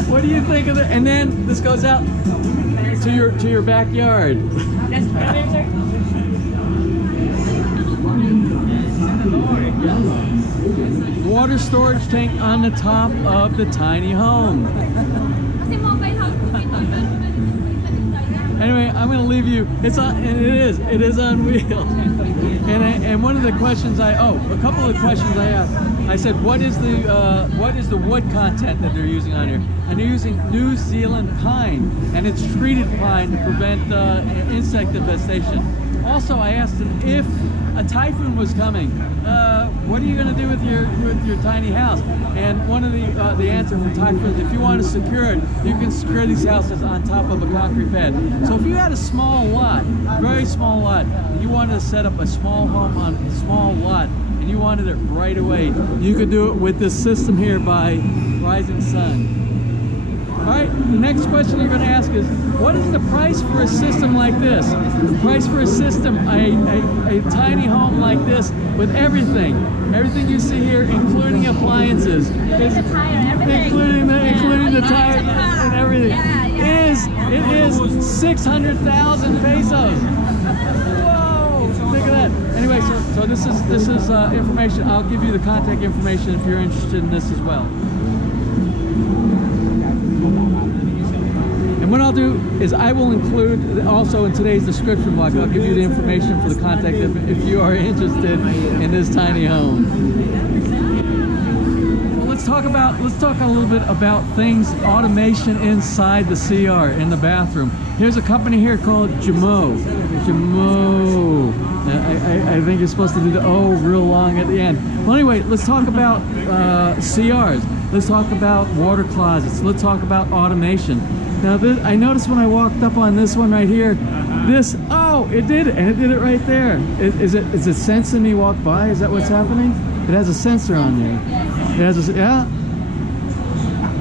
What do you think of it? And then this goes out to your backyard. Water storage tank on the top of the tiny home. Anyway, I'm going to leave you. It's on, and it is on wheels. And one of the questions a couple of the questions I asked. I said, what is the wood content that they're using on here? And they're using New Zealand pine, and it's treated pine to prevent insect infestation. Also, I asked them if a typhoon was coming, what are you going to do with your tiny house? And one of the answer for typhoons, if you want to secure it, you can secure these houses on top of a concrete pad. So if you had a small lot, very small lot, and you wanted to set up a small home on a small lot, and you wanted it right away, you could do it with this system here by Rising Sun. All right, the next question you're going to ask is, what is the price for a system like this? The price for a system, a tiny home like this with everything you see here, including appliances, including the tire and everything, is 600,000 pesos. Whoa! Think of that. Anyway, so this is information. I'll give you the contact information if you're interested in this as well. And what I'll do is I will include also in today's description block, I'll give you the information for the contact if you are interested in this tiny home. Well, let's talk a little bit about things, automation inside the CR in the bathroom. Here's a company here called Jamo. I think you're supposed to do the O real long at the end. Well, anyway, let's talk about CRs. Let's talk about water closets. Let's talk about automation. Now, I noticed when I walked up on this one right here, it did it, and it did it right there. Is it sensing me walk by? Is that what's happening? It has a sensor on there. It has yeah.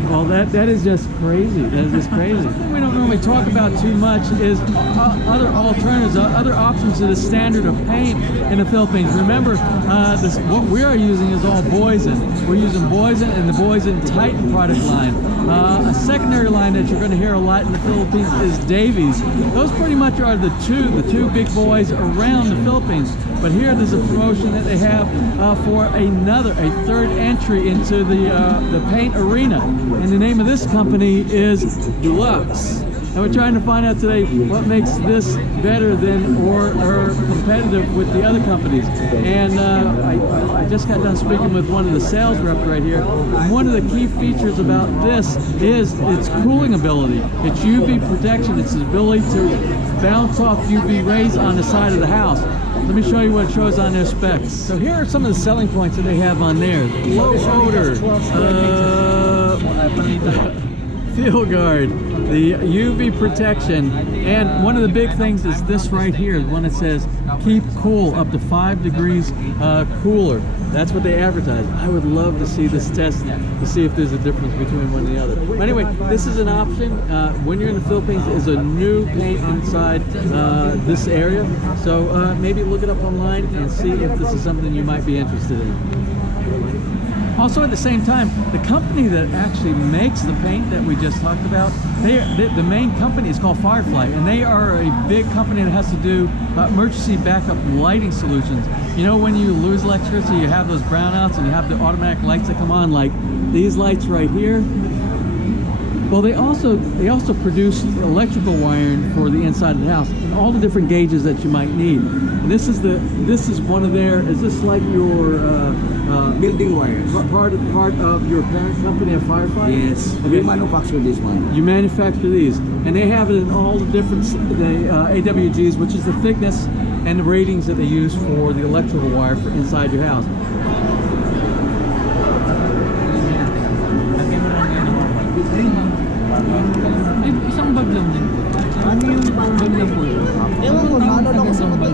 Well, that is just crazy. That is just crazy. What we don't normally talk about too much is other alternatives, other options to the standard of paint in the Philippines. Remember, what we are using is all Boysen. We're using Boysen and the Boysen Titan product line. A secondary line that you're going to hear a lot in the Philippines is Davies. Those pretty much are the two big boys around the Philippines. But here there's a promotion that they have for a third entry into the paint arena. And the name of this company is Deluxe. And we're trying to find out today what makes this better than or competitive with the other companies. And I just got done speaking with one of the sales reps right here. And one of the key features about this is its cooling ability, its UV protection, its ability to bounce off UV rays on the side of the house. Let me show you what it shows on their specs. So here are some of the selling points that they have on there. Low odor, field guard, the UV protection, and one of the big things is this right here, the one that says keep cool up to 5 degrees cooler. That's what they advertise. I would love to see this test to see if there's a difference between one and the other. But anyway, this is an option when you're in the Philippines. Is a new paint inside this area, so maybe look it up online and see if this is something you might be interested in. Also, at the same time, the company that actually makes the paint that we just talked about, the main company is called Firefly, and they are a big company that has to do emergency backup lighting solutions. You know, when you lose electricity, you have those brownouts and you have the automatic lights that come on, like these lights right here. Well, they also produce electrical wiring for the inside of the house and all the different gauges that you might need. And this is one of their. Is this like your building wires? Part of your parent company of Firefly? Yes. Okay. We manufacture this one. You manufacture these, and they have it in all the different AWGs, which is the thickness and the ratings that they use for the electrical wire for inside your house. Isang bag lang din po. Ano yung bag lang po? Ewan ko, ano lang kasi bag.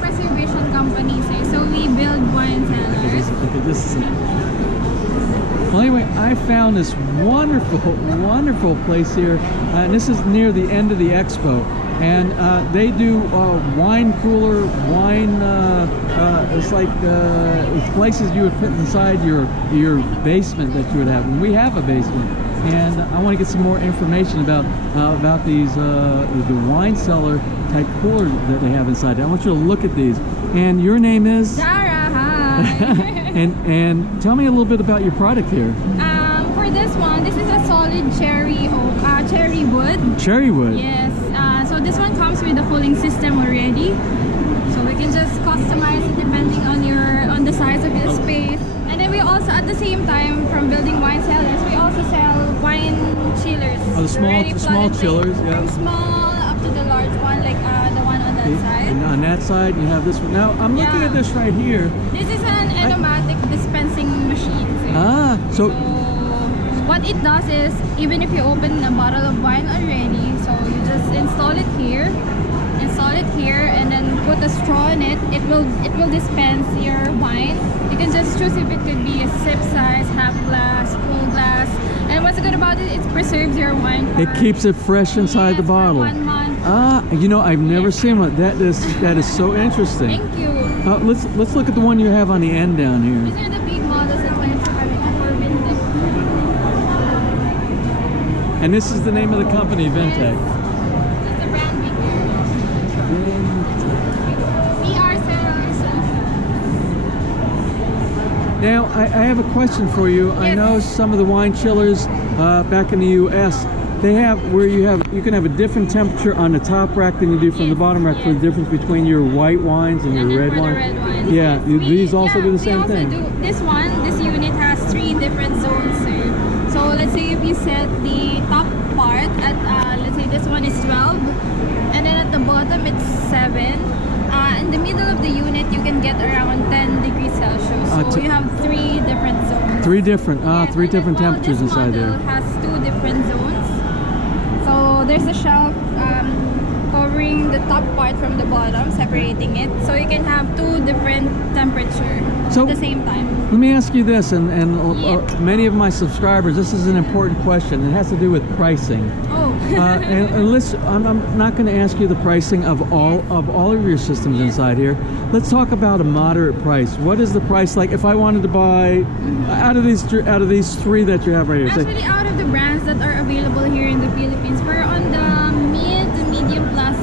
Preservation company, so we build wine cellars. Okay, this is well, anyway, I found this wonderful place here, and this is near the end of the expo, and they do wine cooler, wine. It's like it's places you would put inside your basement that you would have, and we have a basement. And I want to get some more information about these the wine cellar type cooler that they have inside. I want you to look at these. And your name is? Zara, hi. and tell me a little bit about your product here. For this one, this is a solid cherry wood. Cherry wood. Yes. So this one comes with a cooling system already. So we can just customize it depending on the size of your space. And then we also, at the same time, from building wine cellars, we also sell wine chillers. Oh, the small chillers, yeah. From small up to the large one, like the one on that side. And on that side, you have this one. Now, I'm looking at this right here. This is an automatic dispensing machine. So what it does is, even if you open a bottle of wine already, so you just install it here, and then put a straw in it. It will dispense your wine. You can just choose if it could be a sip size, half glass, full glass. And what's good about it? It preserves your wine. It keeps it fresh inside the bottle. 1 month. You know, I've never seen one. That is so interesting. Thank you. Let's look at the one you have on the end down here. These are the big models that we're having for Vintec. And this is the name of the company, Vintec. That's the brand we Now, I have a question for you. Yes. I know some of the wine chillers back in the U.S., they have you can have a different temperature on the top rack than you do from the bottom rack for the difference between your white wines and your red wines. Yeah, these also do the same thing. This unit has 3 different zones. So let's say if you set the top part at let's say this one is 12, and then at the bottom it's 7. In the middle of the unit, you can get around 10 degrees Celsius. So you have 3 different zones. 3 different, three different temperatures inside there. This model has 2 different zones. So there's a shelf covering the top part from the bottom, separating it. So you can have 2 different temperatures at the same time. Let me ask you this, and many of my subscribers, this is an important question. It has to do with pricing. Oh. and listen, I'm not going to ask you the pricing of all of your systems inside here. Let's talk about a moderate price. What is the price like if I wanted to buy out of these 3 that you have right here? Actually, out of the brands that are available here in the Philippines, we're on the medium plus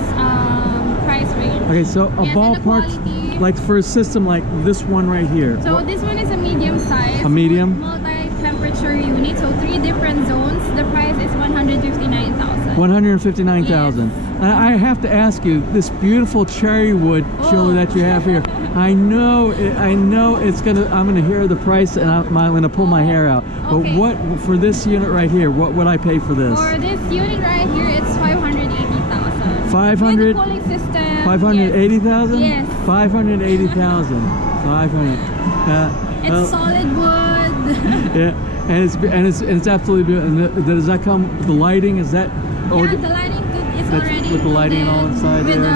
price range. Okay, so a ballpark, like for a system like this one right here. So this one is a medium size. A medium? Multi-temperature unit, so 3 different zones. The price is 159,000. 159,000. Yes. I have to ask you, this beautiful cherry wood chiller that you have here. I know it's gonna. I'm gonna hear the price, and I'm gonna pull my hair out. But what for this unit right here? What would I pay for this? For this unit right here, it's 580,000. 500. With the cooling system. 580,000. Yes. 580,000. 500. It's solid wood. Yeah, and it's absolutely beautiful. And does that come with the lighting? Is that? Yeah, the lighting is already with the lighting and all inside with there.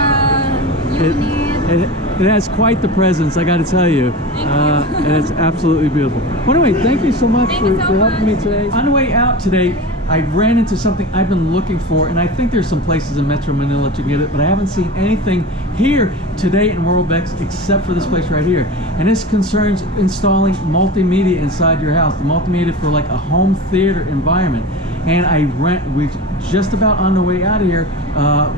The unit. It has quite the presence, I got to tell you. And it's absolutely beautiful. Well, anyway, thank you so much for helping me today. On the way out today, I ran into something I've been looking for, and I think there's some places in Metro Manila to get it, but I haven't seen anything here today in WorldBEX except for this place right here. And this concerns installing multimedia inside your house, the multimedia for like a home theater environment. And we're just about on the way out of here.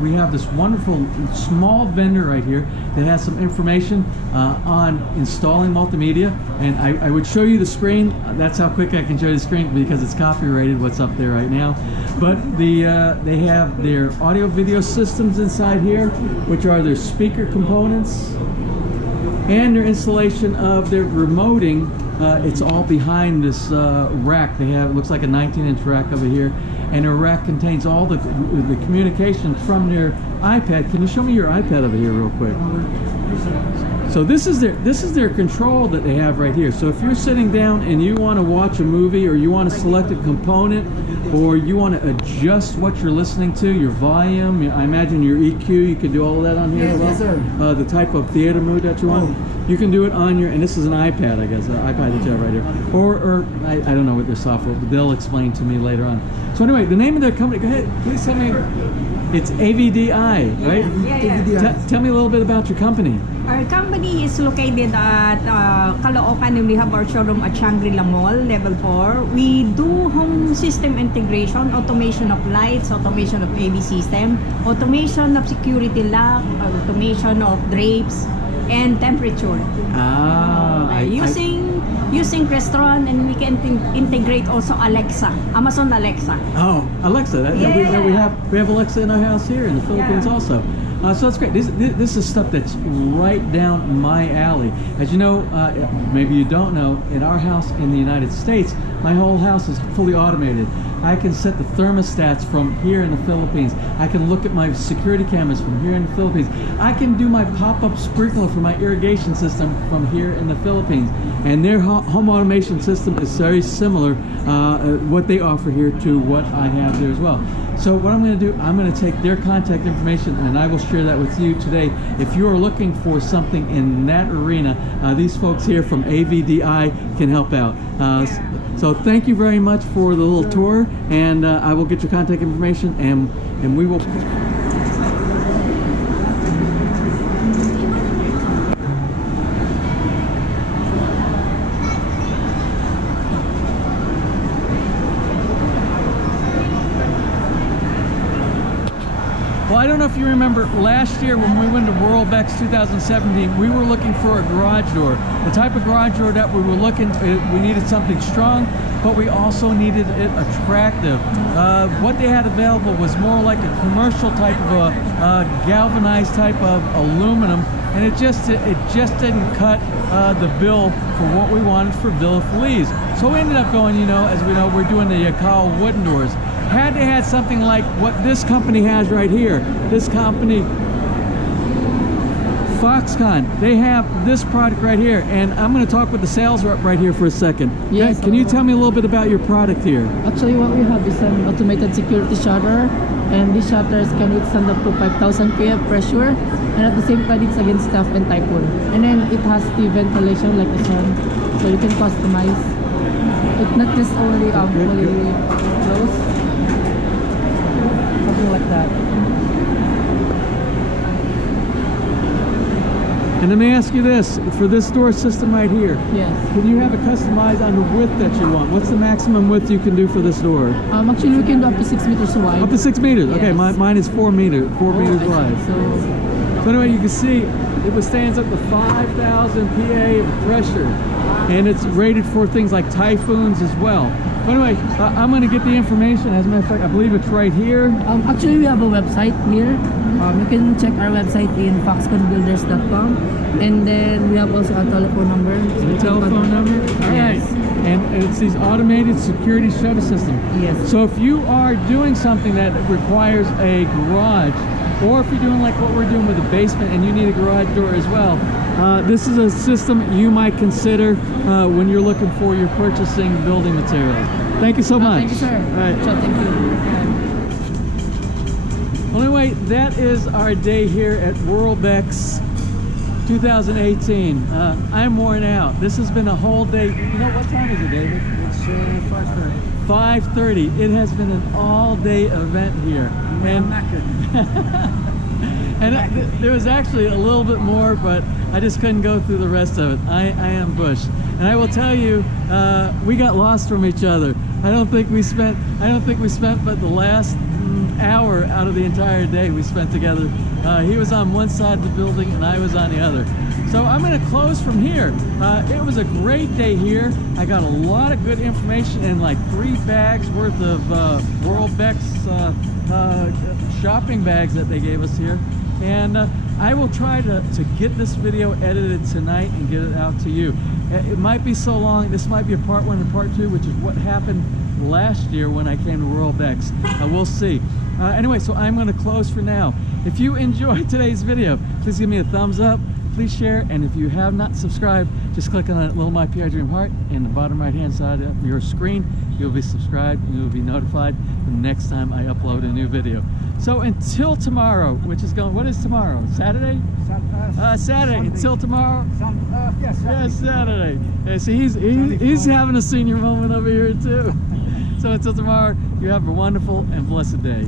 We have this wonderful small vendor right here that has some information on installing multimedia. And I would show you the screen. That's how quick I can show you the screen because it's copyrighted what's up there right now. But they have their audio video systems inside here, which are their speaker components, and their installation of their remoting. It's all behind this rack. They have, it looks like a 19-inch rack over here, and the rack contains all the communication from their iPad. Can you show me your iPad over here real quick? So this is their control that they have right here. So if you're sitting down and you want to watch a movie, or you want to select a component, or you want to adjust what you're listening to, your volume, I imagine your EQ, you can do all of that on here as well. Yes, sir. The type of theater mood that you want. You can do it on your, and this is an iPad, I guess, an iPad that you have right here. Or I don't know what their software, but they'll explain to me later on. So anyway, the name of their company, go ahead, please tell me. It's AVDI, right? Yeah. Tell me a little bit about your company. Our company is located at Caloocan, and we have our showroom at Shangri-La Mall, level 4. We do home system integration, automation of lights, automation of AV system, automation of security lock, automation of drapes, and temperature. Using Crestron, and we can integrate also Alexa, Amazon Alexa. Oh, Alexa. We have Alexa in our house here in the Philippines also. So that's great. This is stuff that's right down my alley. As you know, maybe you don't know, in our house in the United States, my whole house is fully automated. I can set the thermostats from here in the Philippines. I can look at my security cameras from here in the Philippines. I can do my pop-up sprinkler for my irrigation system from here in the Philippines. And their home automation system is very similar, what they offer here, to what I have there as well. So what I'm going to do, I'm going to take their contact information and I will share that with you today. If you are looking for something in that arena, these folks here from AVDI can help out. So thank you very much for the little tour, and I will get your contact information, and we will. Well, I don't know if you remember last year when we went to WorldBEX 2017, we were looking for a garage door. The type of garage door that we were looking, we needed something strong, but we also needed it attractive. What they had available was more like a commercial type of a galvanized type of aluminum, and it just didn't cut the bill for what we wanted for Feliz. So we ended up going, you know, as we know, we're doing the Yakao wooden doors. Had they had something like what this company has right here, this company, Foxconn, they have this product right here, and I'm going to talk with the sales rep right here for a second. Yes. Can you tell me a little bit about your product here? Actually, what we have is an automated security shutter, and these shutters can withstand up to 5,000 PF pressure, and at the same time, it's against theft and typhoon. And then it has the ventilation like this one, so you can customize. It's not just only fully closed. Something like that. And let me ask you this, for this door system right here, yes, can you have it customized on the width that you want? What's the maximum width you can do for this door? Actually, we can do up to 6 meters wide. Up to 6 meters? Yes. Okay, mine is 4 meters wide. So anyway, you can see it withstands up to 5,000 PA of pressure, and it's rated for things like typhoons as well. But anyway, I'm going to get the information. As a matter of fact, I believe it's right here. Actually, we have a website here. You can check our website in foxconnbuilders.com, and then we have also a telephone number. The telephone number? All yes. right. And it's these automated security shutter system. Yes. So if you are doing something that requires a garage, or if you're doing like what we're doing with a basement and you need a garage door as well, this is a system you might consider when you're looking for your purchasing building materials. Thank you so much. Thank you, sir. All right. Sure, thank you. Well, anyway, that is our day here at WorldBEX 2018. I'm worn out. This has been a whole day. You know, what time is it, David? It's 5:30. 5:30. It has been an all-day event here. And there was actually a little bit more, but I just couldn't go through the rest of it. I am Bush, and I will tell you, we got lost from each other. I don't think we spent but the last hour out of the entire day we spent together. He was on one side of the building and I was on the other. So I'm going to close from here. It was a great day here. I got a lot of good information in like 3 bags worth of WorldBEX shopping bags that they gave us here. And I will try to get this video edited tonight and get it out to you. It might be so long. This might be a part 1 and part 2, which is what happened last year when I came to WorldBEX. We'll see. Anyway, so I'm going to close for now. If you enjoyed today's video, please give me a thumbs up. Please share, and if you have not subscribed, just click on that little My PI Dream heart in the bottom right hand side of your screen. You'll be subscribed and you'll be notified the next time I upload a new video. So until tomorrow, which is going, what is tomorrow? Saturday? Saturday. Sunday. Until tomorrow? Yes, Saturday. Yes, Saturday. Yeah, see, he's having a senior moment over here too. So until tomorrow, you have a wonderful and blessed day.